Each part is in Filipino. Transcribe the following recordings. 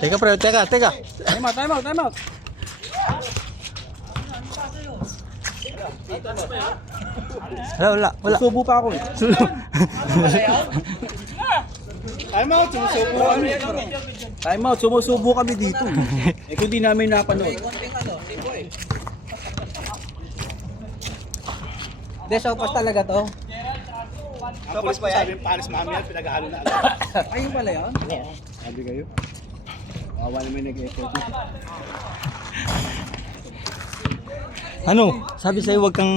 Teka pre, teka. Time out. Wala. Subo pa ako eh. Time out, sumusubo kami dito. Eh kung di namin napanood. Sopas talaga to. Sopas pa yan? Sabi yung Paris Mami yan, pinaghalo na agad. Ayun pala yun? Sabi kayo. Awa naman nag-effort. Ano? Sabi sa'yo huwag kang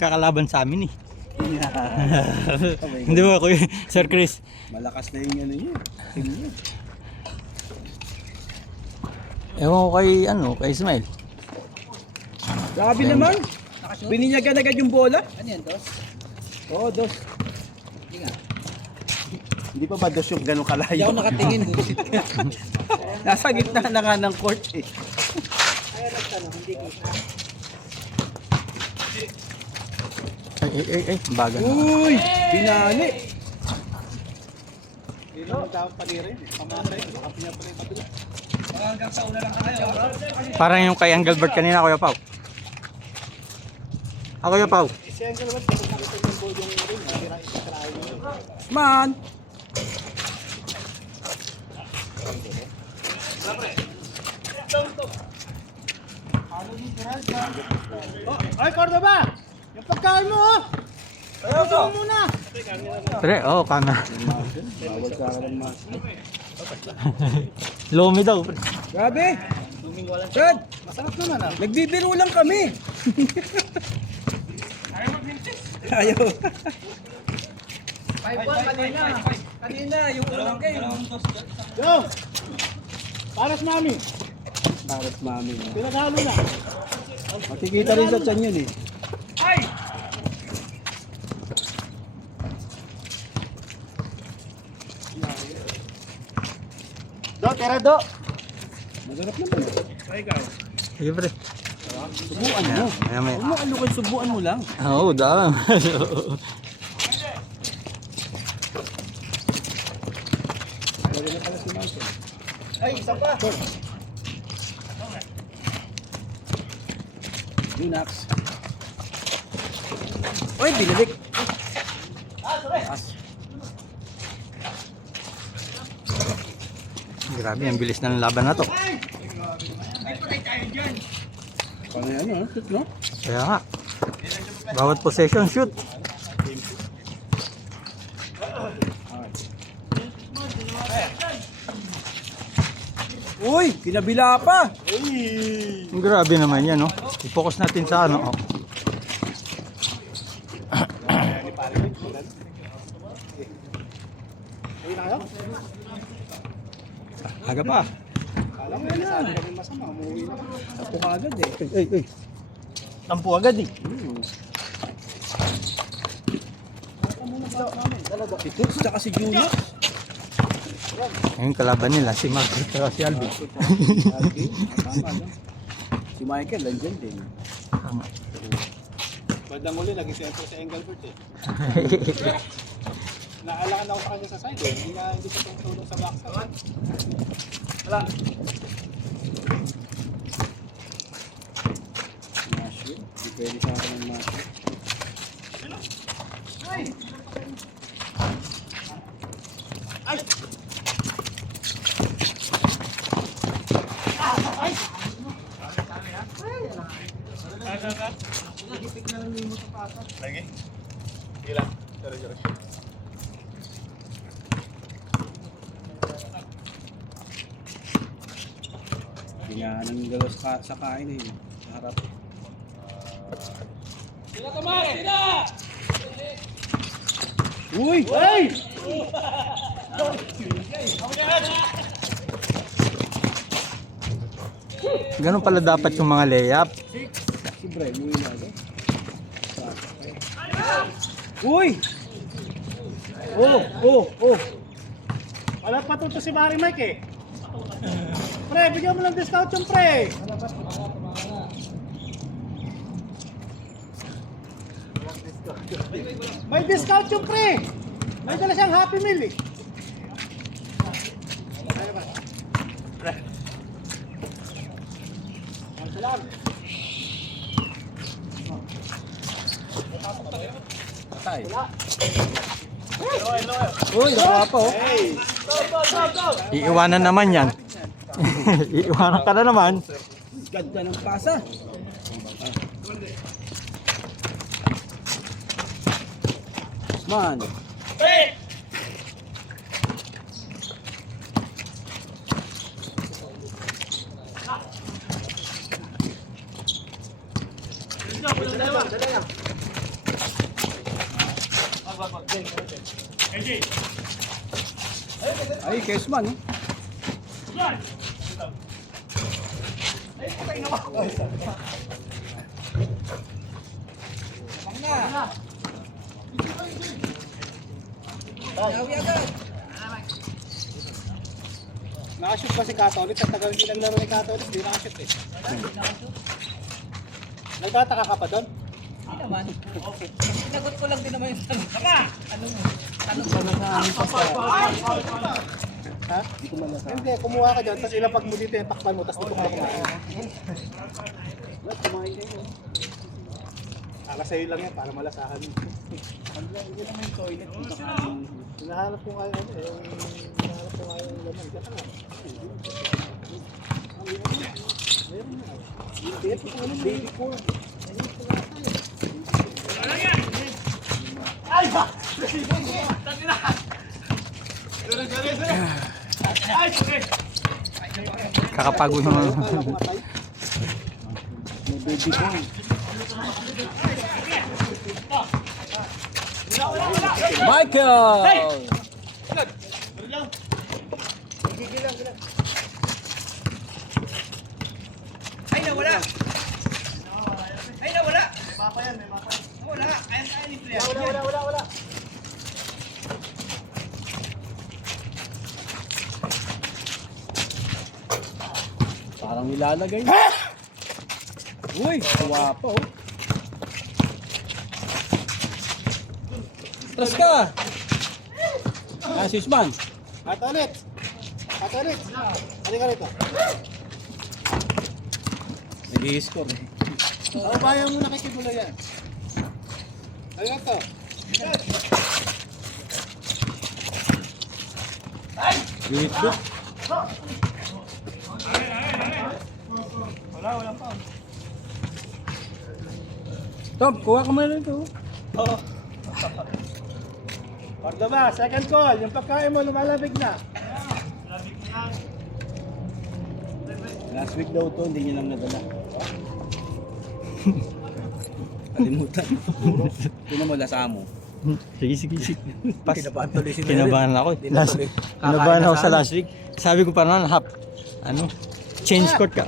kakalaban sa amin eh. Hindi ba Kuya Sir Chris? Malakas na yung ano niya. Tingnan. Ewan ko kay Ismail. Grabe naman. Bininyagan agad yung bola. Ano yan, dos? Oo, dos. Hindi nga. Hindi pa ba dos yung ganun Hindi kalayo? ako nakatingin. Bullshit ka. Nasa gitna na nga ng court eh. Ay, baga na. Uy! Binali! Hindi naman dapat panira yun. Pamasay. Baka pinapalay kabila. Parang yung kay Engelbert kanina, Kuya Pao. Kuya Pao. Si Engel naman, kung nakita yung ball yung rin, natira isa sa layo yun. Man! Ay, Cordoba! Yung pagkain mo, oh! Ayaw mo muna! Pre, kana. Bawal sa akin mas. Lomi daw. Pre. Grabe! Chad! Masarap naman, ah. Nagbibiro lang kami! Ayaw. 5-1 kanina. Kanina, yung unang game. Yo! Paris Mami! Paras mami. Pinaghalo na. Makikita rin sa tiyan yun eh. Do, tira do! Masarap naman. Sige pre. Subuan mo. Maya. Huwag mo alukan, subuan mo lang. Oo, dami. Ay, isa pa! Junax. Oy, binalik. Grabe, ang bilis ng laban na to. Paano yan, ha? Shoot, no? Kaya nga. Bawat possession, shoot. Uy, kinabila pa. Grabe naman yan, no? I-focus natin sa ano. Oh. Ayun na kayo? Aga pa. Alam mo, sabi ka rin masama, umuwi na. Tapo ka agad eh. Ay. Tampo agad eh. Si Toots tsaka si Junax. Ngayon kalaban nila, si Mark at si Alvin. Si Michael, nandiyan din. Tama. Bandang uli, naging sentro si Engelbert eh. Naalakan ako sa kanya sa side eh. Hindi siya tulong sa backside. Wala. Masyo. Hindi pwede sa akin ng masyo. Lagi? Gila. Sorry. Kailangan ng galos sa kain eh. Sa harap. Uy! Hey! Ganun pala dapat yung mga layup. Si Brian, yung inaga. Uy! Oh! Wala pa to si Mari Mike eh. Pre, bigyan mo ng discount yung pre. May discount yung pre. May dala siyang Happy Meal eh. Patay. Uy, nakuha pa oh. Iiwanan naman yan. Iiwanan ka na naman. Ganda ng pasa. Man. Ay, Kesman, oh. Nakashoot pa si Catholic, at tagal hindi naglaro ni Catholic, hindi nakashoot eh. Nagtataka ka pa doon? Hindi naman. Sinagot ko lang din naman yung tanong. Ano mo? Ha? Hindi, kumuha ka dyan, tapos ilapag mo dito yung takpan mo, tapos dito ka kumain. Alas sa'yo lang yan, para malasahan mo. Hindi naman yung toilet. Hinahanap ko nga yung hinahanap ko nga yung laman. Kaya nga. Baby corn. Ay ba! Kakapagod naman. Baby corn. Michael! Ay, nawala! Ay, nawala! Wala nga. Kaya ni Flea. Wala. Parang nilalagay. Uy, tuwa pa oh. Tras ka! Asisman. Catholic! Halika rito. Nag-i-score eh. Ang bayan mo nakikibula yan. Halika to. Dito. Tom, kuha ka muna rito. Cordoba, second call. Yung pagkain mo lumalabig na. Last week daw to, hindi niya lang nadala. Kalimutan. Tingnan mo, lasa mo. Sige. Pas. Kinabahan tuloy si Mary. Kinabahan ako. Hindi na tuloy. Kinabahan ako sa Kakain na last week. Sabi ko pa naman, change court ka.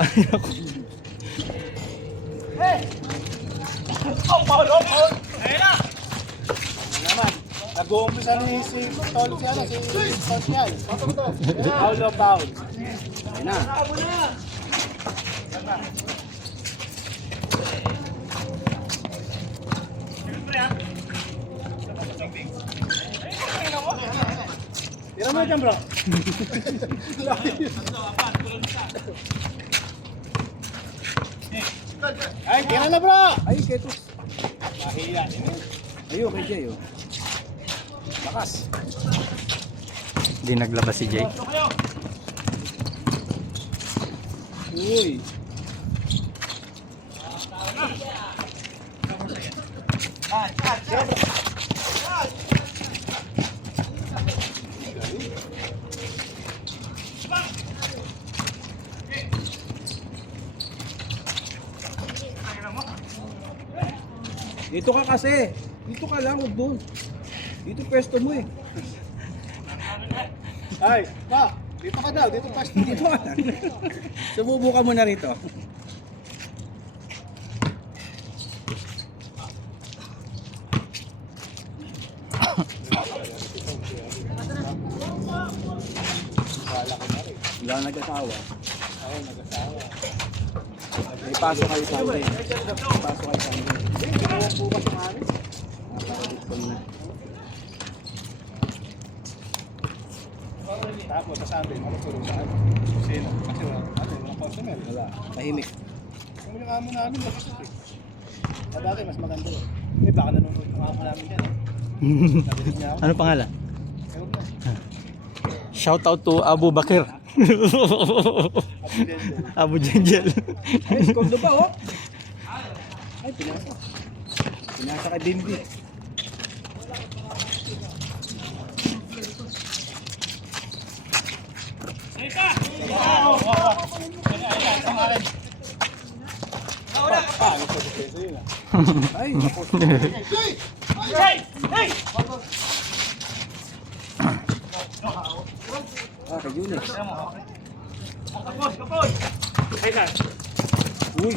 Naman. Nag-uumpisa ni si Tolo si Social. Foul of foul. Ayun na. Tira mo dyan bro. Ay, tira na bro! Ay, ketos. Mahiya. Ayun, kay Jay oh. Lakas. Hindi naglabas si Jay. Uy. Dito ka kasi. Dito ka lang, huwag doon. Dito pwesto mo eh. Ay, pa! Dito ka daw, dito pwesto. Dito ka lang. Sububukan mo na rito. Wala nag-asawa. Ay, nag-asawa. May pasok kayo sa amin. May pasok kayo sa amin. Bukas ng amin. Tapos sasabi, ano tulong saan? Sino? Kasi walang consumer. Wala. Tahimik. Kung yung amo namin. Dati mas maganda yun. May baka nanonood yung amo namin yan. Nabilis niya ako. Ano pangalan? Ewan na. Shout out to Abu Bakir. Abu Jenjel. Ay, skondo ba oh? Ay, pinasa. Pinasa kay Bimbi. Ay, naku. Ah, kay Julius. Uy.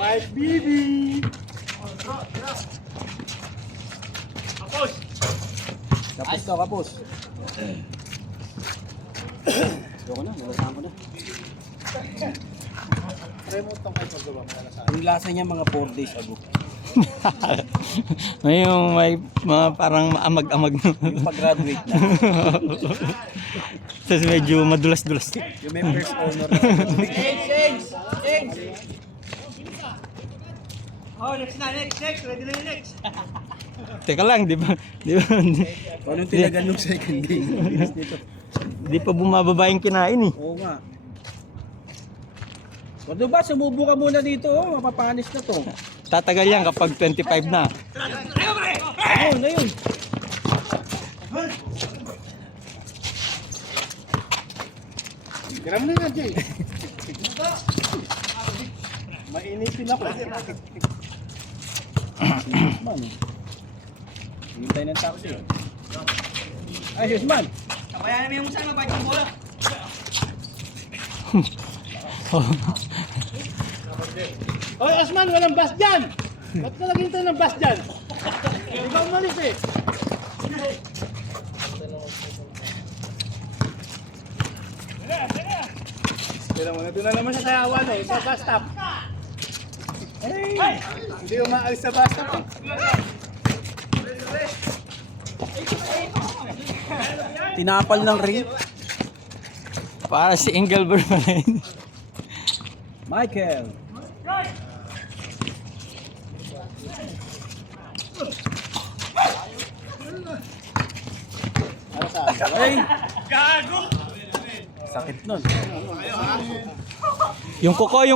My baby! Kapos to, kapos. Gusto ko na, nalasahan ko na. Try mo itong kahit magawa mo na sa Yung lasa niya mga 4 days ago. may mga parang maamag-amag. Yung pag-graduate na. Tapos medyo madulas-dulas. Yung may first honor na. Oh, next. Ready na yung next. Teka lang, di ba? Di ba? Kung anong tinagan nung second day. Bilis nito. Di pa bumababa yung kinain eh. Oo nga. Ano ba, sumubo ka muna dito, oh. Mapapanis na to. Tatagal yan kapag 25 na. Ayun, ayun. Gram na nga, Jay. Mainitin ako. Man. Hintay ng taxi. Ay, sis man. Kabayan namin yung sana, bite yung bola. Hoy, Osman, walang bus dyan! Ba't ka naghintay ng bus dyan? Hindi ka umalis eh. Pero muna, doon na naman siya sa yawan eh, sa bus stop. Hey! Hindi umaalis sa bus stop eh. Tinapal ng ring. Para si Engelbert pa rin. Michael. Para saan? Ay! Sakit nun. Yung kuko.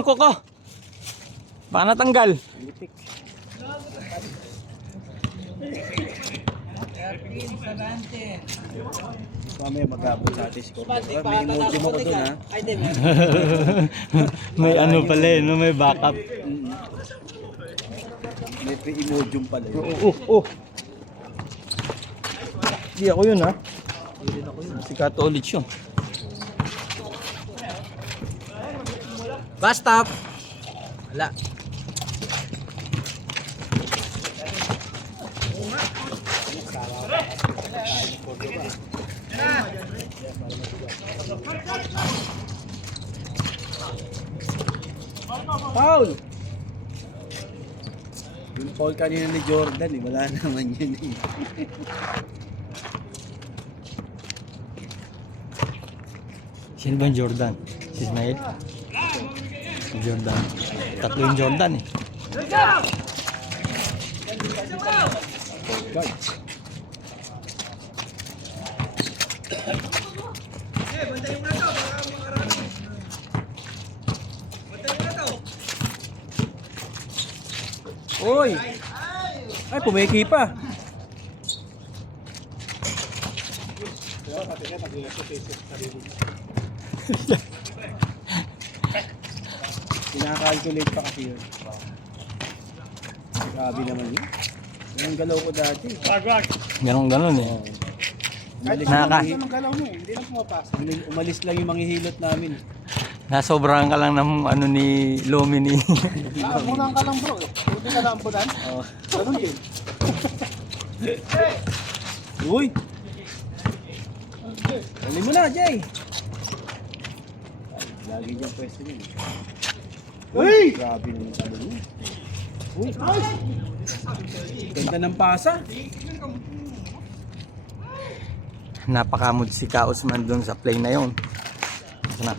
Baka natanggal. Lipik. Mamaya mag-abot sa atin si Cordoba. May emoji mo ko dun ha. Ay, di. May ano pala eh, no? May backup. May pre-emoji pala yun. Hindi ako yun ha. Si Kato ulit yun. Bus stop! Wala. Foul! Yung foul kanina ni Jordan eh, wala naman yun eh. Sino ba yung Jordan? Si Ismail? Si Jordan. Tatlo yung Jordan eh. Guard. Oy! Ay, pumiki pa. Kinakalculate pa kasi yun. Grabe naman yun. Yung galaw ko dati. Ganon eh. Kahit Naka- ang galaw mo eh, hindi lang pumapasok. Umalis lang yung mga hilot namin. Nasobrahan ka lang ng ano ni Lomi ni. Naamunan ka lang bro. Hindi ka naampunan. Oh. Ganun din. Uy! Huli mo na, Jay! Lagi dyan pwesto yun. Uy! Grabe naman sa lalo. Uy! Ganda ng pasa. Napakamod si Ka Usman doon sa play na yon. Ito na.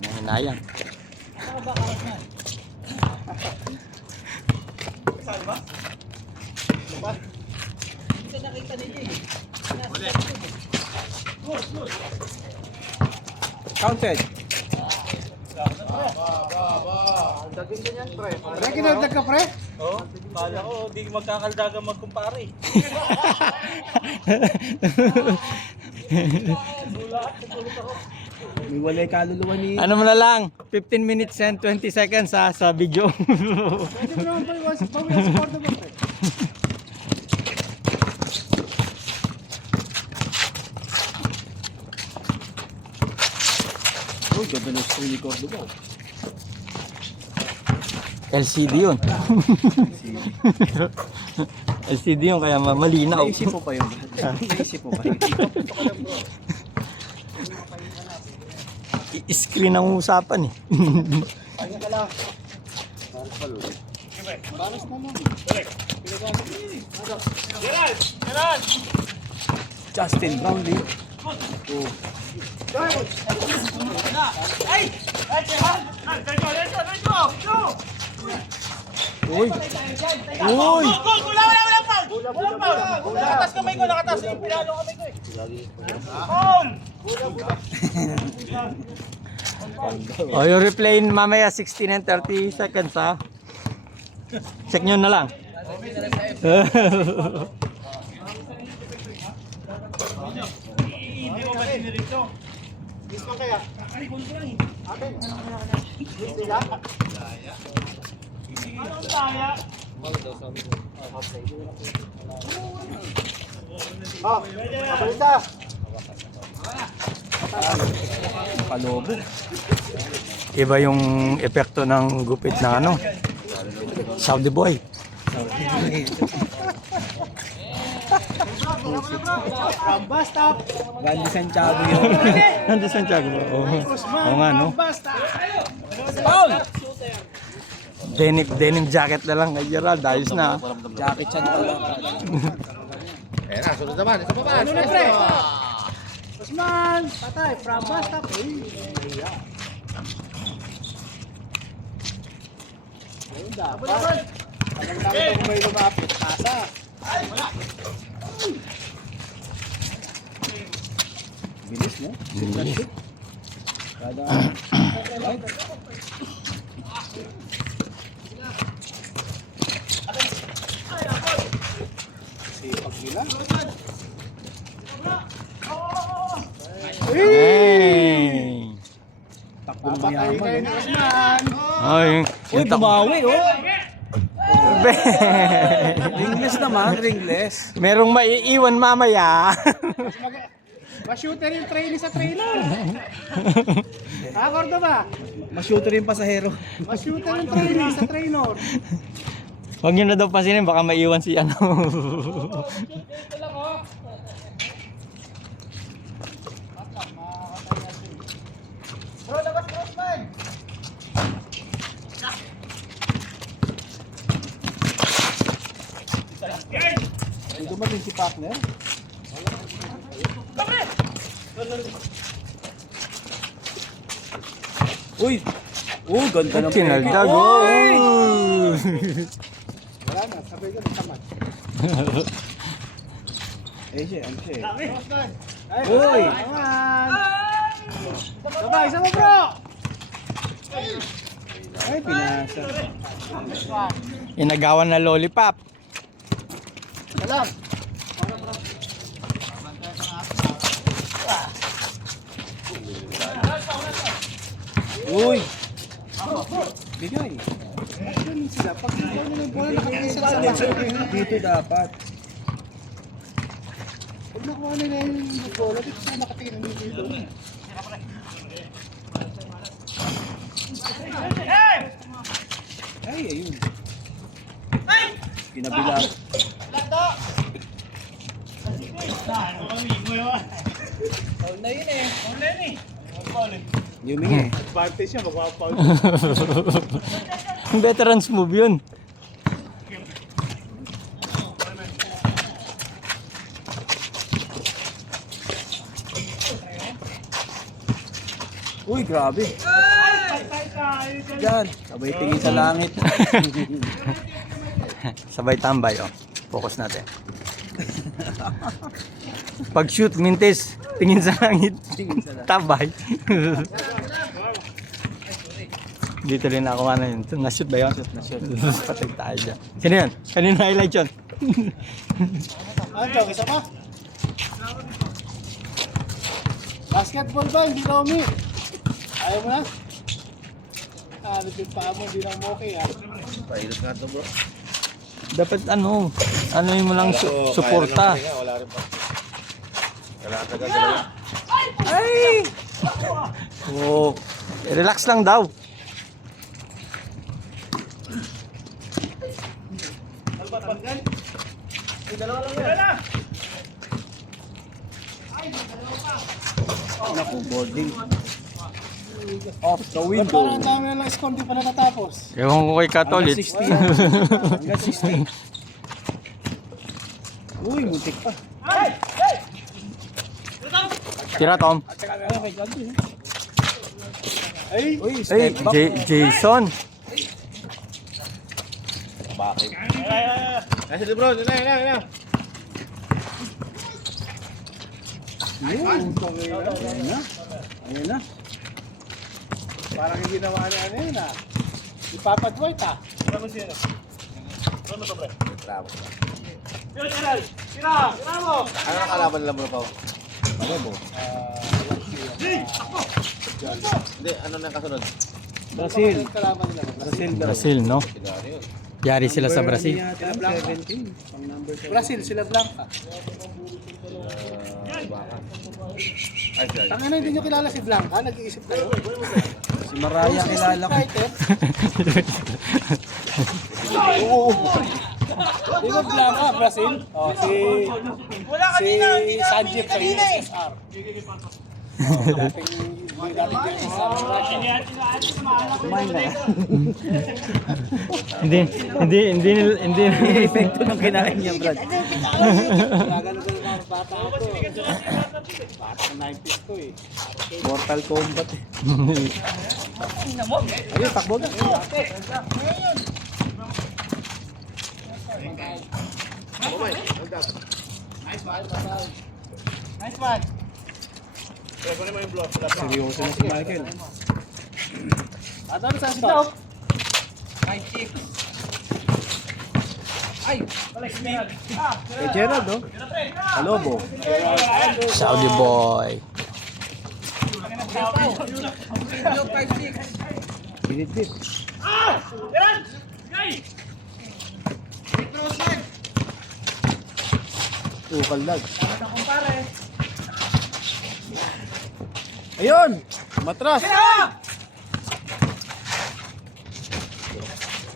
Nahinayang. Ano ba karas man? Hindi ko nakita ninyo eh. Counted. Pre, kinagdag ka pre? Oo. Kala ko, di magkakaldagan magkumpare. May walay kaluluwa ni... Ano mo na lang, 15 minutes and 20 seconds sa video. Pwede mo naman pa iwas, bawian sa kwarto mo pre. Oh, ganda ng screen record mo. LCD yun. LCD yun kaya malinaw. Naisip mo pa yun. Naisip mo pa yun. I-screen ang usapan eh. Kanya ka lang. Balas na lang. Justin Brownlee. Uy! Uy! Nakatas kamay ko, nakatas yung pinalo kamay ko eh. O yung replay mamaya 16 and 30 seconds ha. Check nyo na lang. Hindi mo ba dinirito? Bis man kaya? Akin. Bis nila? Anong daya? Oh, kabalita. Palobo. Iba yung epekto ng gupit ng ano. Saudi boy. Basta. Gandhi Santiago yun. Nandun Santiago ba? Oo nga no. Basta. Denim jacket na lang kay Gerald. Ayos na. Jacket siya dito lang. Ano na pre? Usman, patay, from basta. Ayun dapat. Ang dami ko may lumapit. Tasa. Bilis mo. Kada... Sipag nila. Hey. Takbong Papatay kayo mayaman. ni Usman. Ay, Uy, bumawi oh! Be- Ringless naman, ringless. Merong maiiwan mamaya. Ma-shooter yung training sa trailer. Cordoba. Ma-shooter yung pasahero. Ma-shooter yung training sa trainer. Huwag nyo na daw pansinin, baka maiwan si ano. Bro, labas na Usman. Ay, dumating si partner. Uy! Oh, ganda ng Kinaldag. peke. Uy! Wala na, sabay ka ng tamad. Eh, siya, ano siya eh. Usman. Ay, Uy! Usman. Sabay, isa mo bro. Ay, pinasa. Inagawan na lollipop. Salam. Uy! Bigay. Ganun sila. Pag ikaw nila yung bola, nakatingin sila sa bahay. Dito dapat. Pag nakuha nila yung bola, dito sila nakatingin ang dito. Ay, ayun. Kinabila. Foul na yun eh. Foul na yun eh. Yumingi. Advantage siya, magpapaul. Veterans move yun. Uy, grabe. Diyan, sabay tingin sa langit. Sabay tambay, oh. Focus natin. Pag shoot, mintis, tingin sa langit. Tingin sa langit. Tambay. Dito rin ako ano yun. Na-shoot ba yun? Na-shoot. Patay tayo dyan. Sino yun? Kanina highlight yun? Ano, isa pa? Basketball ba? Hindi na umi. Ayaw mo na? Ano yung paa mo? Hindi na okay ha. Pahilot nga ito bro. Dapat ano yun mo lang suporta. Wala rin pa. Kailangan tagagalaw. Ay! Oo. Relax lang daw. Naku, boarding. Off the Ba't window. parang ang dami na lang score, di pa natatapos? Ewan ko kay Katolit. Hanggang 16. Uy, muntik pa. Tira, Tom. Ay! Uy, Ay, step back. Jason. Bakit? Nasa libro, yun na. Yun. Ayun na. Parang hindi naman ano yun ha. Si Papa Dwight ha. Bravo. Ano ang kalaban nila bro pa? Ano? Hindi, ano na kasunod? Brazil. Kalaban nila. Brazil, no? Yari sila sa Brazil. Brazil, sila Blanca. Tanga na hindi nyo kilala si Blanca, nag-iisip kayo. Si Maraya kilala ko. Oo. Di ba Blanca, Brazil? Oh, si Sanjip sa USSR. Oh, dating Genesis sa Russia. Kumain na. Hindi. Epekto ng kinain niya, Brad. Gagano ko yung mga bata ko. Bata 90s ko eh. Mortal Kombat. Ayun, takbo na. Nice one. Seryoso na si Michael. At ano sa stop? Kay Gerald, no? Kalobo. Saudi boy. Binit-bit. Kaldag. Ayun! Matras!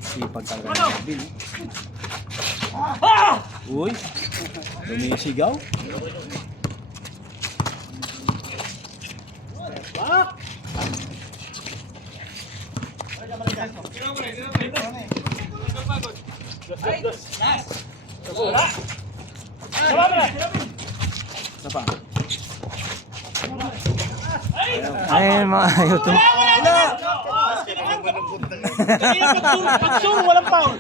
Sipag talaga ng Bill. Uy! Lumisigaw. Isa pa. Ay, mga YouTube. Action, walang foul.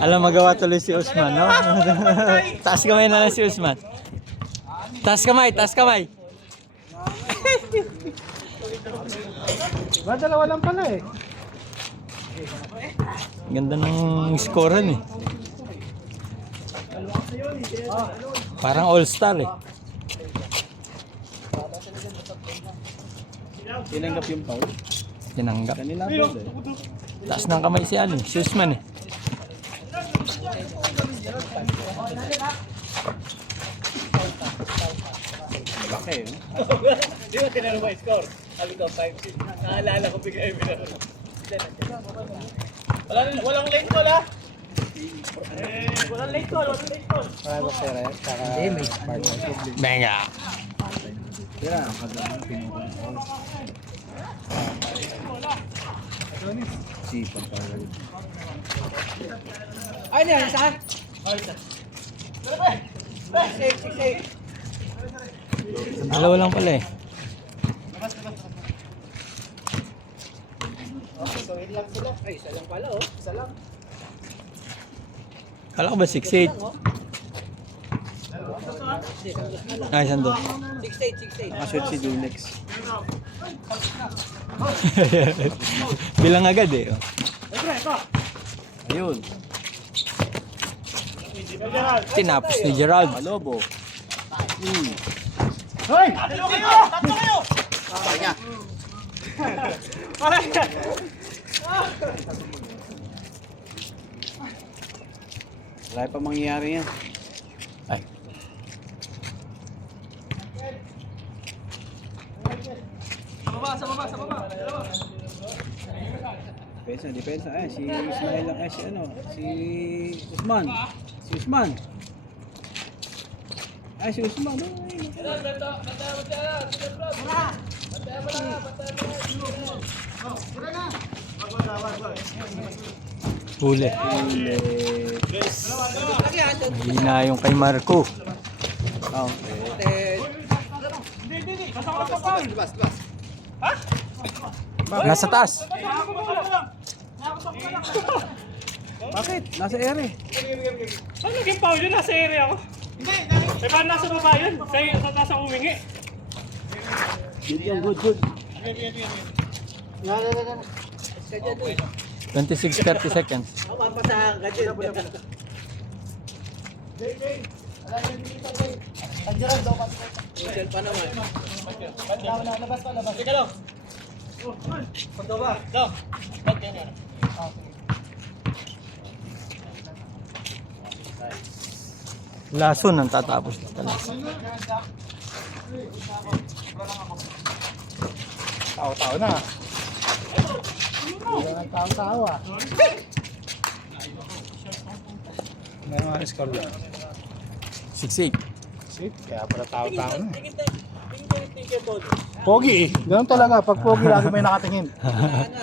Alam, magawa tuloy si Usman, no? Taas kamay na lang si Usman. Taas kamay. Dalawa lang pala eh. Ganda ng scorean eh. Parang all-star eh. Tinanggap yung foul. Tinanggap. Kanila foul eh. Taas ng kamay si si Usman eh. Laki eh. Di ba tinanong mo yung score? Sabi ko 5-6. Naalala ko bigla yung binaro. Walang late call ha? Walang late call. Para ba sir eh? Saka Venga. tira. Kagawang pinungan. Sipag talaga. Ay, niya, saan? Dalawa lang pala eh. Suwin lang sila. Ay, isa lang pala oh. Isa lang. Kala ko ba 6'8"? Ay, sando. 6'8", 6'8". Nakashoot si Dunex. Bilang agad eh. Oh. Ayun. Tinapos ni Gerald. Malobo. Hoy! Wala pa mangyayari yan. Ay. Depensa. Eh, si Ismail lang. Eh, si ano? Si Usman. Si Usman. Ay, si Usman. Huli. Lagi ah, doon. Hindi na yung kay Marco. Oh. Nasa taas. Bakit? Nasa ere. Ano naging foul yun? Nasa area ako. Eh, paano nasa baba yun? Sa taas ang umingi. Good. Yan. 26-30 seconds. Mapapasahan ka dyan. Hotel pa naman. Lason ang tatapos na pala. Tao-tao na. Hindi lang tao-tao ah. May mga score yan. 6'8". See? Kaya pala tao-tao na. Pogi eh. Ganun talaga. Pag pogi lagi may nakatingin.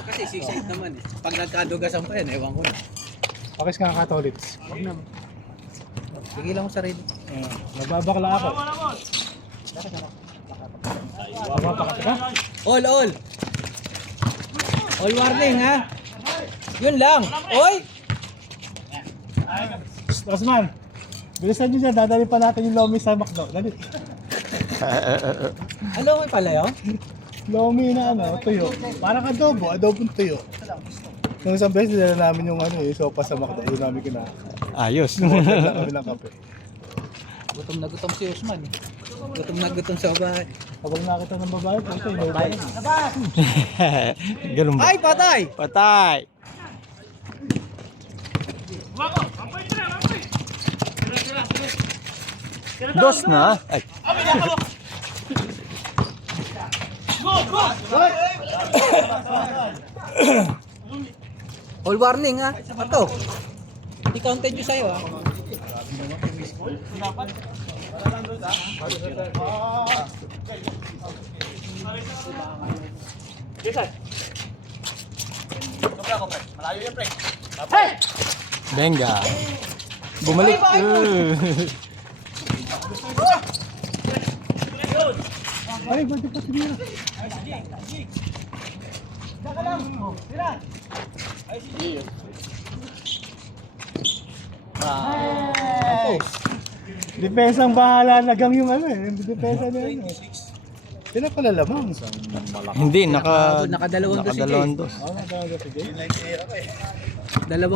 Kasi 6'8" naman eh. Pag nagkadugasan pa yan, ewan ko na. Pakis ka nakatolits. Huwag na. Sige lang mo sarili. Nagbabakla ako. Nagpapakati ka? All. All warning ha. Yun lang. Oy! Osman, bilisan nyo siya. Dadali pa natin yung Lomi sa McDo. Dali. Ano may pala yun? Lomi na ano, tuyo. Parang adobo. Adobong tuyo. Nung isang beses, nila namin yung ano, yung sopa sa McDo. Yung namin kinakas. Ayos. Lang kami ng kape. Gutom na gutom si Usman eh. Gutom na gutom sa bahay. Kapag nakita ng babae, puto, inuupan. Ganun ba? Ay, patay! Patay! Dos na? Ay. All warning ha. Ito. I-counted nyo sa'yo ha. Benga. Bumalik. Ay, ba't pa sinira? Depensang bahala na gang yung ano eh. Depensa na ano. Sila pala lamang. Hindi, Nakadalawang dos si Jay. nakadalawang dos. Oo, sige. Dalawang